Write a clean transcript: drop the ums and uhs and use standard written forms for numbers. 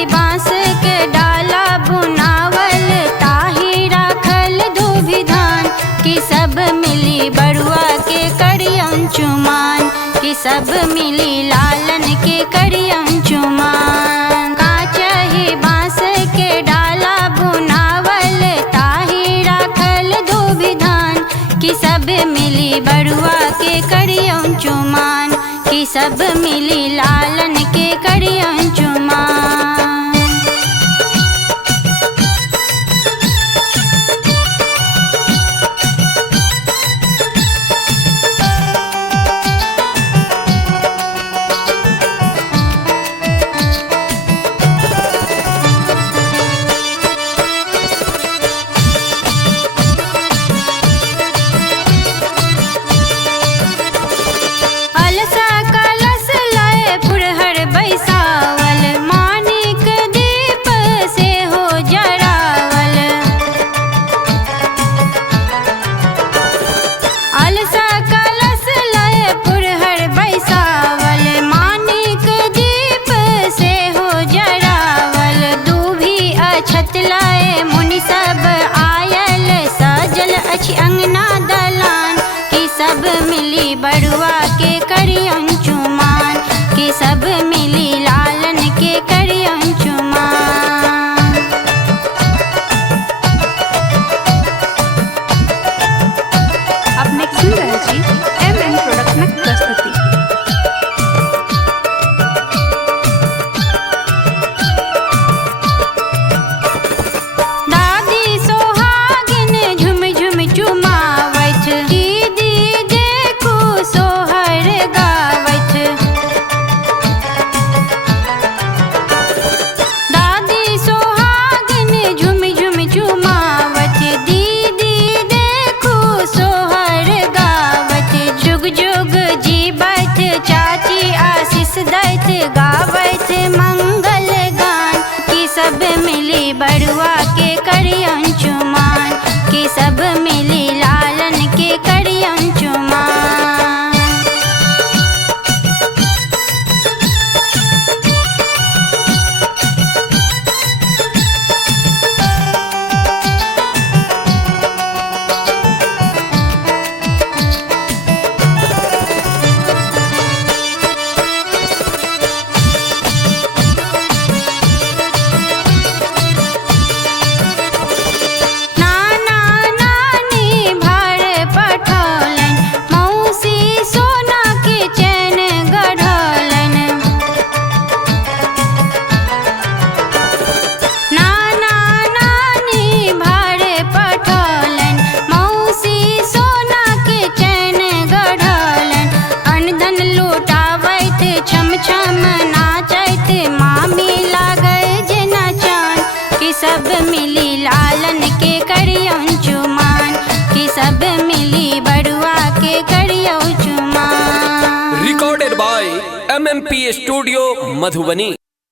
चाही बांस के डाला बुनावल, ताही राखल धोबी धान, कि सब मिली बरुआ के करियन चुमान, कि सब मिली लालन के करियन चुमान। का चाही बांस के डाला बुनावल, ताही राखल धोबी धान, कि सब मिली बरुआ के करियन चुमान, कि सब मिली लालन के करियन चुमान। छतलाए मुनि सब आयल, सजल अछि अंगना दलान, कि सब मिली बरुआ के करियन चुमान, कि सब मिली लालन के करियन चुमान। अपने सुन रहे छी एमएन प्रोडक्शन प्रस्तुति। गावत मंगल गान, कि सब मिली बरुआ के करियन चुमान, कि सब मिली लालन के करियन चुमान। सब मिली लालन के करियन चुमान, कि सब मिली बरुआ के करियन चुमान। Recorded by MMP studio Madhubani.